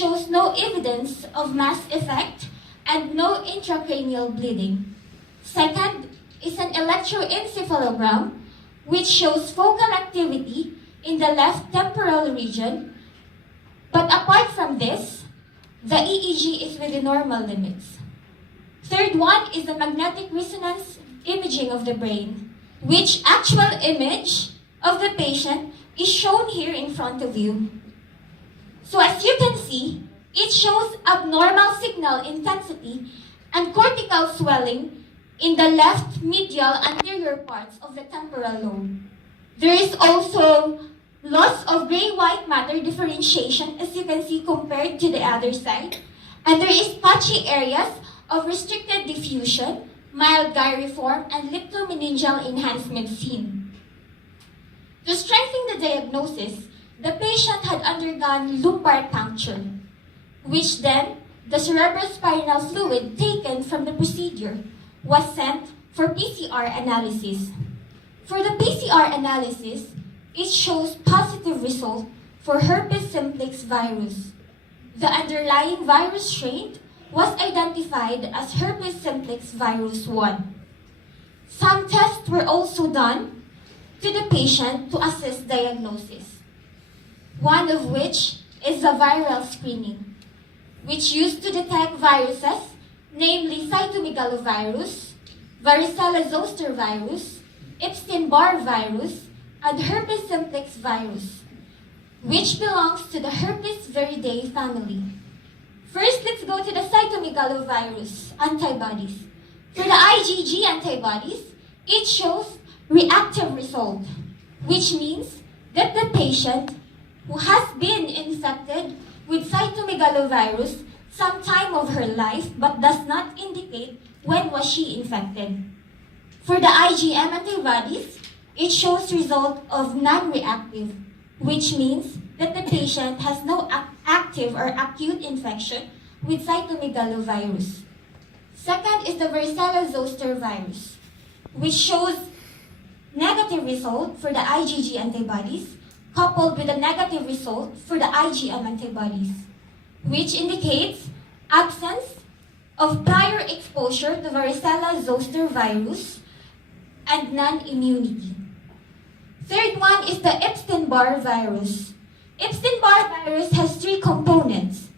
shows no evidence of mass effect and no intracranial bleeding. Second is an electroencephalogram, which shows focal activity in the left temporal region. But apart from this, the EEG is within normal limits. Third one is the magnetic resonance imaging of the brain, which actual image of the patient is shown here in front of you. So as you can see, it shows abnormal signal intensity and cortical swelling in the left medial anterior parts of the temporal lobe. There is also loss of gray-white matter differentiation, as you can see, compared to the other side. And there is patchy areas of restricted diffusion, mild gyriform, and leptomeningeal enhancement seen. To strengthen the diagnosis, the patient had undergone lumbar puncture, which then the cerebrospinal fluid taken from the procedure was sent for PCR analysis. For the PCR analysis, it shows positive result for herpes simplex virus. The underlying virus strain was identified as herpes simplex virus 1. Some tests were also done to the patient to assess diagnosis, one of which is the viral screening, which used to detect viruses, namely cytomegalovirus, varicella zoster virus, Epstein-Barr virus, and herpes simplex virus, which belongs to the herpes viridae family. First, let's go to the cytomegalovirus antibodies. For the IgG antibodies, it shows reactive result, which means that the patient who has been infected with cytomegalovirus some time of her life but does not indicate when was she infected. For the IgM antibodies, it shows result of non-reactive, which means that the patient has no active or acute infection with cytomegalovirus. Second is the varicella zoster virus, which shows negative result for the IgG antibodies coupled with a negative result for the IgM antibodies, which indicates absence of prior exposure to varicella zoster virus and non-immunity. Third one is the Epstein-Barr virus. Epstein-Barr virus has three components.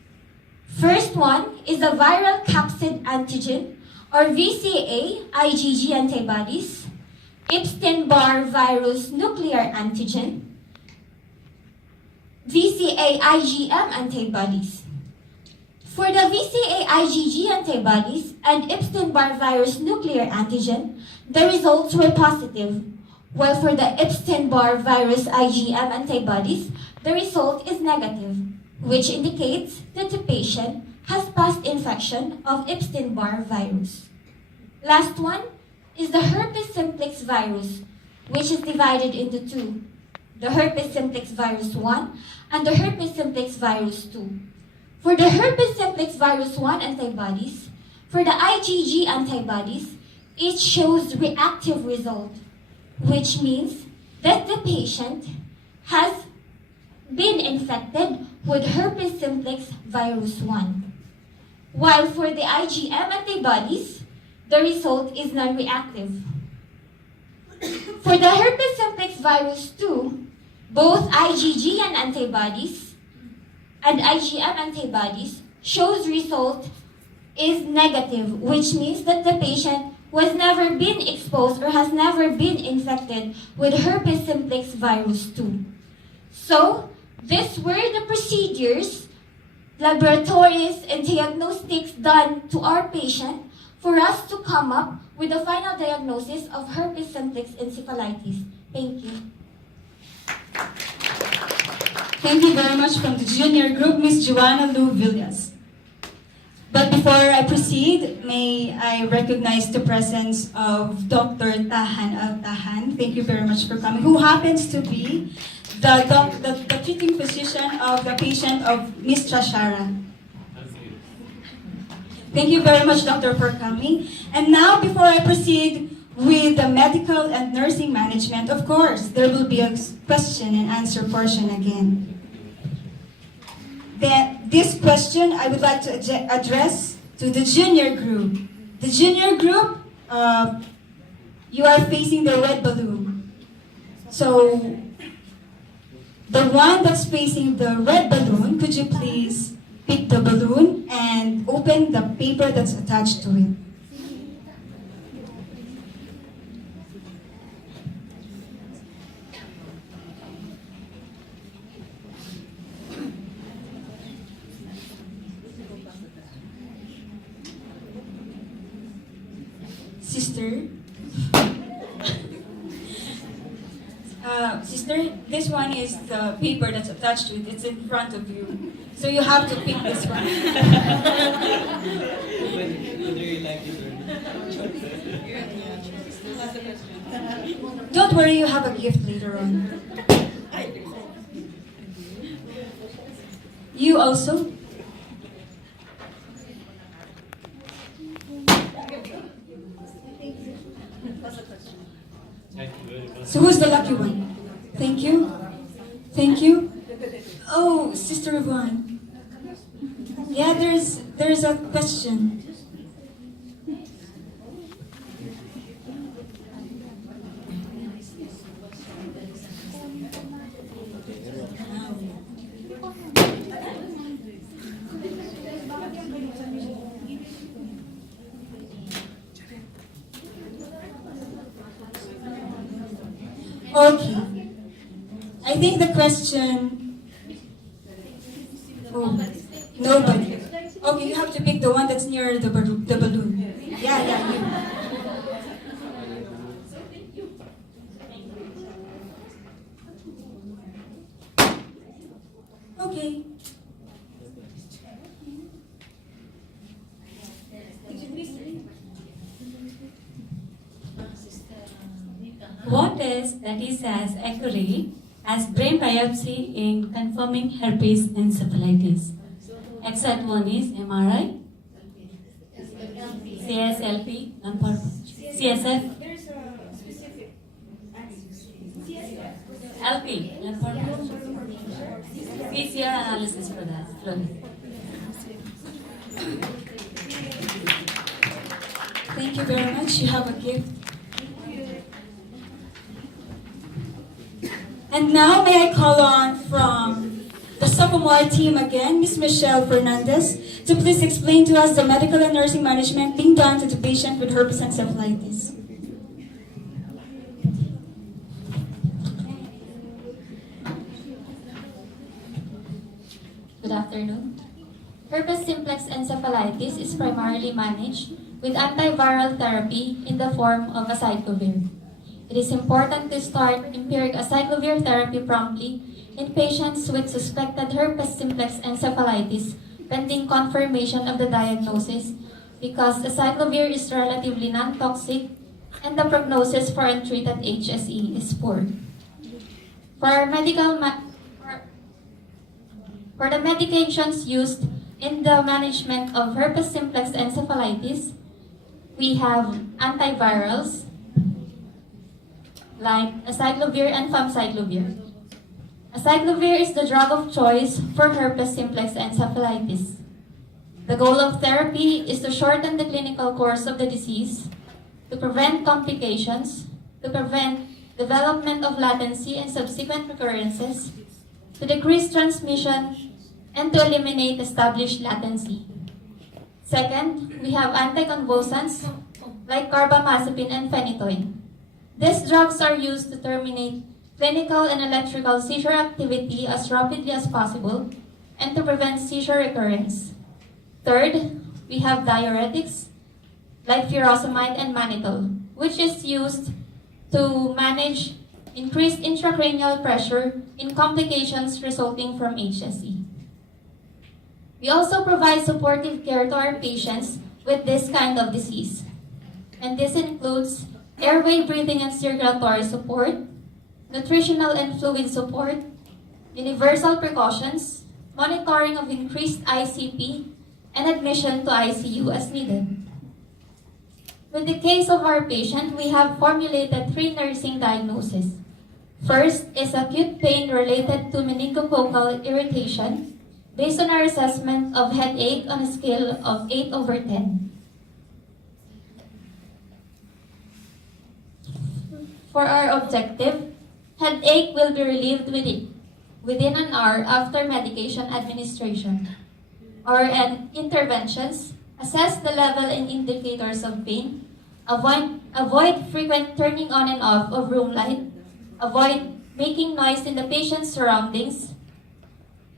First one is the viral capsid antigen or VCA IgG antibodies, Epstein-Barr virus nuclear antigen, VCA IgM antibodies. For the VCA IgG antibodies and Epstein-Barr virus nuclear antigen, the results were positive, while for the Epstein-Barr virus IgM antibodies, the result is negative, which indicates that the patient has past infection of Epstein-Barr virus. Last one is the herpes simplex virus, which is divided into two, the herpes simplex virus 1 and the herpes simplex virus 2. For the herpes simplex virus 1 antibodies, for the IgG antibodies, it shows reactive result, which means that the patient has been infected with herpes simplex virus 1. While for the IgM antibodies, the result is non-reactive. For the herpes simplex virus 2, both IgG and antibodies and IgM antibodies shows result is negative, which means that the patient was never been exposed or has never been infected with herpes simplex virus 2. So, these were the procedures, laboratories, and diagnostics done to our patient for us to come up with the final diagnosis of herpes simplex encephalitis. Thank you. Thank you very much from the junior group, Ms. Joanna Lou Villas. But before I proceed, may I recognize the presence of Dr. Tahan Al-Tahan. Thank you very much for coming, who happens to be the treating physician of the patient of Ms. Chashara. Thank you very much, Doctor, for coming. And now, before I proceed with the medical and nursing management, of course, there will be a question and answer portion again. this question I would like to address to the junior group. The junior group, you are facing the red balloon. So, the one that's facing the red balloon, could you please pick the balloon and open the paper that's attached to it? Sister? Sister, this one is the paper that's attached to it. It's in front of you. So you have to pick this one. Don't worry, you have a gift later on. You also? So who's the lucky one? Thank you. Thank you. Oh, Sister Yvonne. Yeah, there's a question. Okay. I think the question... Oh, nobody. Okay, you have to pick the one that's near the balloon. Yeah, you. Okay. What test that is as accurate as brain biopsy in confirming herpes encephalitis? Exact one is MRI, CSLP, CSF, LP, PCR analysis for that. Thank you very much. You have a gift. And now may I call on from the sophomore team again, Ms. Michelle Fernandez, to please explain to us the medical and nursing management being done to the patient with herpes encephalitis. Good afternoon. Herpes simplex encephalitis is primarily managed with antiviral therapy in the form of acyclovir. It is important to start empiric acyclovir therapy promptly in patients with suspected herpes simplex encephalitis pending confirmation of the diagnosis because acyclovir is relatively non-toxic and the prognosis for untreated HSE is poor. For the medications used in the management of herpes simplex encephalitis, we have antivirals like acyclovir and famciclovir. Acyclovir is the drug of choice for herpes simplex encephalitis. The goal of therapy is to shorten the clinical course of the disease, to prevent complications, to prevent development of latency and subsequent recurrences, to decrease transmission, and to eliminate established latency. Second, we have anticonvulsants like carbamazepine and phenytoin. These drugs are used to terminate clinical and electrical seizure activity as rapidly as possible and to prevent seizure recurrence. Third, we have diuretics like furosemide and mannitol, which is used to manage increased intracranial pressure in complications resulting from HSE. We also provide supportive care to our patients with this kind of disease, and this includes airway, breathing, and circulatory support, nutritional and fluid support, universal precautions, monitoring of increased ICP, and admission to ICU as needed. With the case of our patient, we have formulated 3 nursing diagnoses. First is acute pain related to meningococcal irritation. based on our assessment of headache on a scale of 8 over 10. For our objective, headache will be relieved within an hour after medication administration. Our interventions: assess the level and indicators of pain, avoid frequent turning on and off of room light, avoid making noise in the patient's surroundings,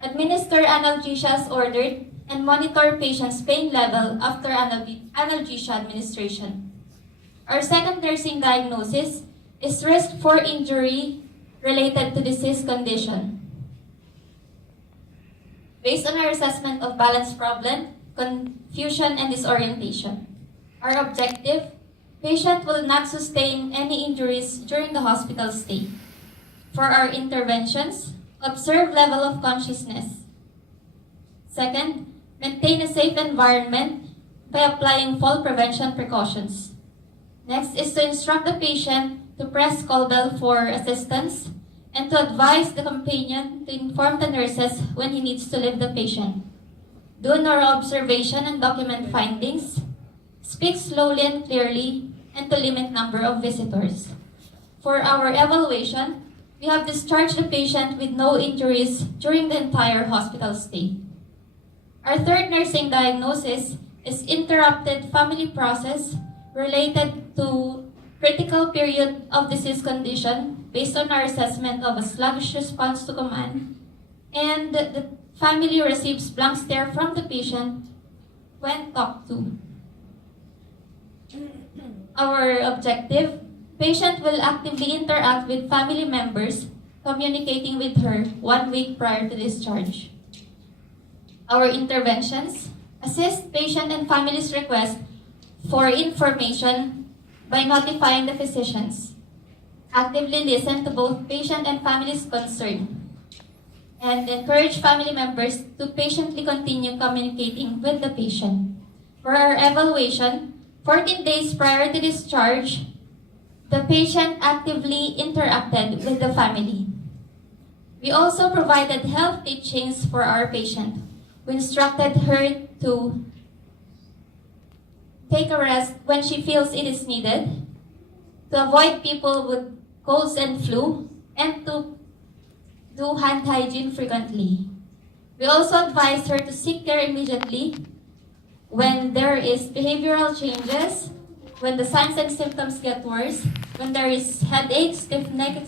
administer analgesia as ordered, and monitor patient's pain level after analgesia administration. Our second nursing diagnosis is risk for injury related to disease condition. Based on our assessment of balance problem, confusion, and disorientation. Our objective: patient will not sustain any injuries during the hospital stay. For our interventions, observe level of consciousness. Second, maintain a safe environment by applying fall prevention precautions. Next is to instruct the patient to press call bell for assistance and to advise the companion to inform the nurses when he needs to leave the patient. Do neural observation and document findings. Speak slowly and clearly, and to limit number of visitors. For our evaluation, we have discharged the patient with no injuries during the entire hospital stay. Our third nursing diagnosis is interrupted family process related to critical period of disease condition based on our assessment of a sluggish response to command, and the family receives blank stare from the patient when talked to. Our objective: patient will actively interact with family members, communicating with her 1 week prior to discharge. Our interventions: assist patient and family's request for information by notifying the physicians. Actively listen to both patient and family's concern. And encourage family members to patiently continue communicating with the patient. For our evaluation, 14 days prior to discharge, the patient actively interacted with the family. We also provided health teachings for our patient. We instructed her to take a rest when she feels it is needed, to avoid people with colds and flu, and to do hand hygiene frequently. We also advise her to seek care immediately when there is behavioral changes, when the signs and symptoms get worse, when there is headache, stiff neck,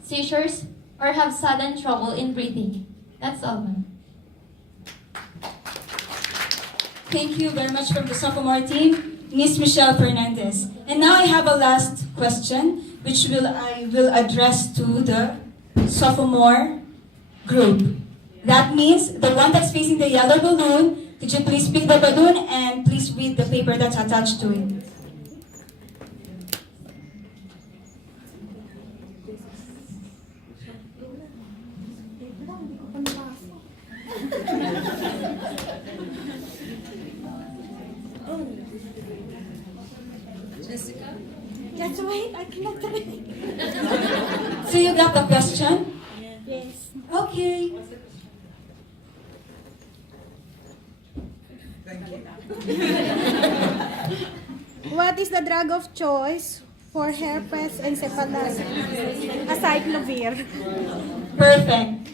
seizures, or have sudden trouble in breathing. That's all, ma'am. Thank you very much from the sophomore team, Miss Michelle Fernandez. And now I have a last question, which I will address to the sophomore group. That means the one that's facing the yellow balloon, could you please pick the balloon and please read the paper that's attached to it. Just wait, I cannot wait. So you got the question? Yes. Okay. What is the drug of choice for herpes encephalitis? Acyclovir. Perfect.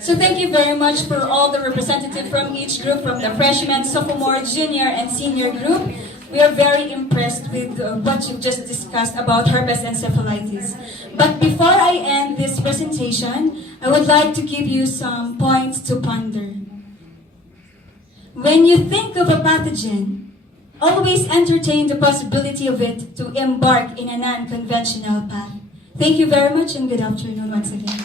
So thank you very much for all the representatives from each group, from the freshman, sophomore, junior, and senior group. We are very impressed with what you've just discussed about herpes encephalitis. But before I end this presentation, I would like to give you some points to ponder. When you think of a pathogen, always entertain the possibility of it to embark in a non-conventional path. Thank you very much and good afternoon once again.